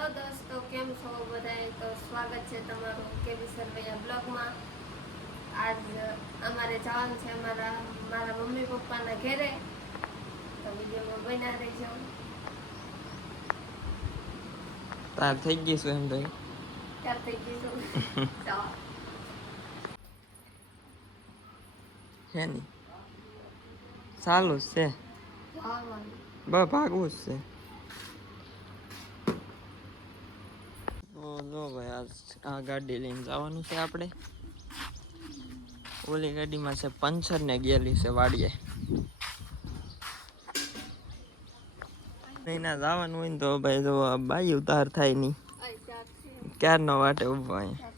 Hello દોસ્તો, કેમ છો બધાએ? તો સ્વાગત છે તમારું કેબી સરવૈયા બ્લોગમાં. આજ અમારે જવાનું છે મારા મમ્મી પપ્પાના ઘરે, તો વિડીયોમાં બન્યા રહેજો. તાર થઈ ગઈશું એમ ભાઈ ત્યાર થઈ ગયું ચાલ. હે ની ચાલુ જ છે ભાગવું જ છે. તો જો ભાઈ આ ગાડી લઈને જવાનું છે આપણે. ઓલી ગાડીમાં છે પંચર ને ગયેલી છે વાડીએ. એના જવાનું હોય ને તો ભાઈ જો બાઈ ઉતાર થાય નહીં, ક્યારનો વાટે ઉભો અહીંયા.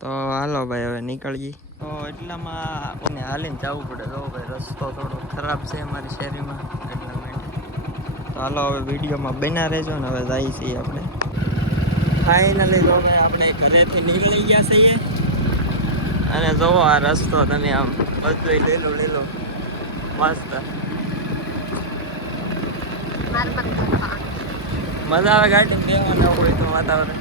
તો હાલો ભાઈ હવે નીકળીએ. તો એટલામાં એને હાલીને જવું પડે. જો ભાઈ રસ્તો થોડો ખરાબ છે અમારી શેરીમાં, એટલા માટે. તો હાલો હવે વિડીયોમાં બન્યા રહેજો ને હવે જઈએ છીએ આપણે. ફાઇનલી જો ભાઈ આપણે ઘરેથી નીકળી ગયા છીએ. અને જોવો આ રસ્તો તમે આમ બધું લીલો લીલો મસ્ત મજા આવે ગાડી બેસવાના હોય તો વાતાવરણ.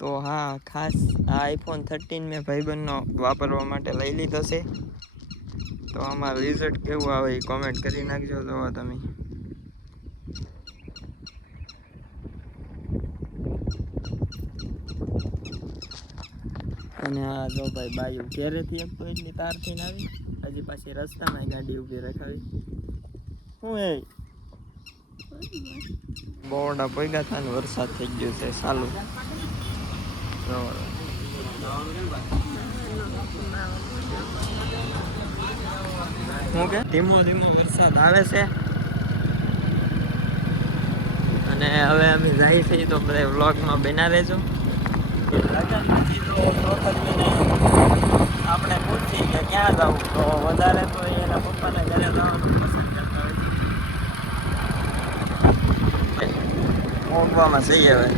તો હા, ખાસ આ આઈફોન 13 મેં ભાઈબંધનો વાપરવા માટે લઈ લીધો છે. તો આમાં રિઝલ્ટ કેવું આવે એ કોમેન્ટ કરી નાખજો. જોવો તમે. અને આ જો ભાઈ બાયું ઘેરેથી એમ તો એટલી તારથી ને આવી, હજી પાછી રસ્તામાં ગાડી ઊભી રખાવી. શું એ બોર્ડા પૈગા થાય ને વરસાદ થઈ ગયો છે ચાલુ. હું કે ધીમો ધીમો વરસાદ આવે છે. અને હવે અમે જઈએ છીએ તો બધા વ્લોગમાં બના રહેજો. આપણે પૂછી કે ક્યાં જવું, તો વધારે તો એના પપ્પાના ઘરે જવાનું પસંદ કરતા હોય. ઊંઘવામાં જઈએ હવે.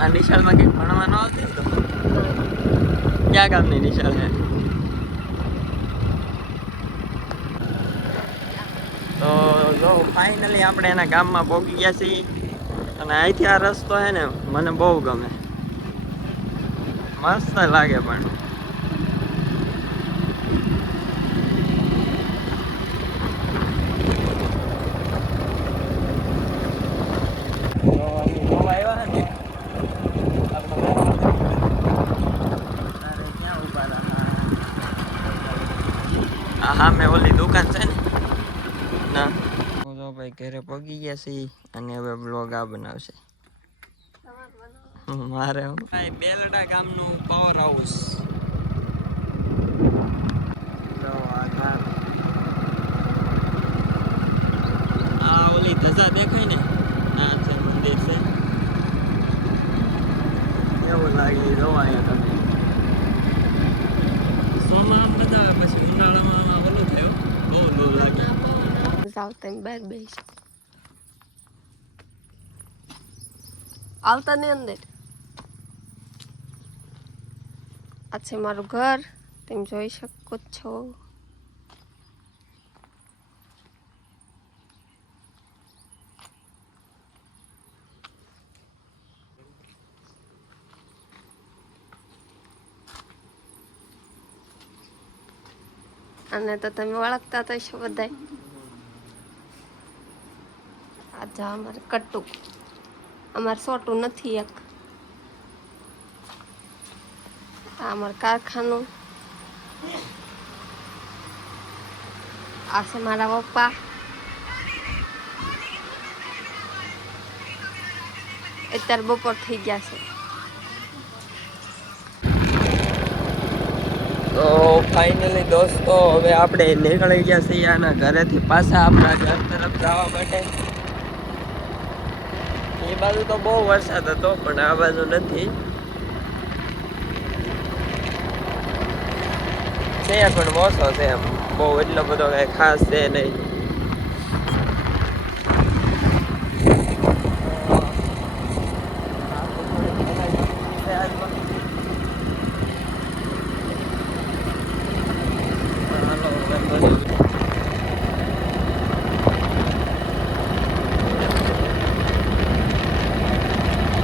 આ નિશાળમાં કંઈક ભણવા ન આવતી તો ક્યાં ગામની નિશાળ છે? તો જો ફાઇનલી આપણે એના ગામમાં પહોંચી ગયા છીએ. અને અહીંથી આ રસ્તો છે ને મને બહુ ગમે, મસ્ત લાગે. પણ હા મેં ઓલી દુકાન છે ને ના. તો ભાઈ ઘરે પગી ગયા છીએ અને હવે બ્લોગ આ બનાવશે મારે. ભાઈ બેલડા ગામનું પાવર હાઉસ. આ ઓલી ધજા દેખાય ને, આ છે મંદિર છે. એવું લાગે જોવાય તમે. સોમાં આમ બતાવે, પછી ઉનાળામાં આમાં ઓલું થયું, બહુ દૂર લાગે. આવતા ની અંદર આ છે મારું ઘર, તમે જોઈ શકો છો. અને તો તમે ઓળખતા તો છો બધા. આજા અમારે કટ્ટુ, અમારે સોટું નથી એક. આ અમારું કારખાનું. આ છે મારા પપ્પા. અત્યારે બપોર થઈ ગયા છે. તો ફાઇનલી દોસ્તો હવે આપણે નીકળી ગયા છીએ આના ઘરેથી પાછા આપણા ઘર તરફ જવા માટે. એ બાજુ તો બહુ વરસાદ હતો પણ આ બાજુ નથી છે પણ ઓછો છે એમ બહુ એટલો બધો કઈ ખાસ છે નહીં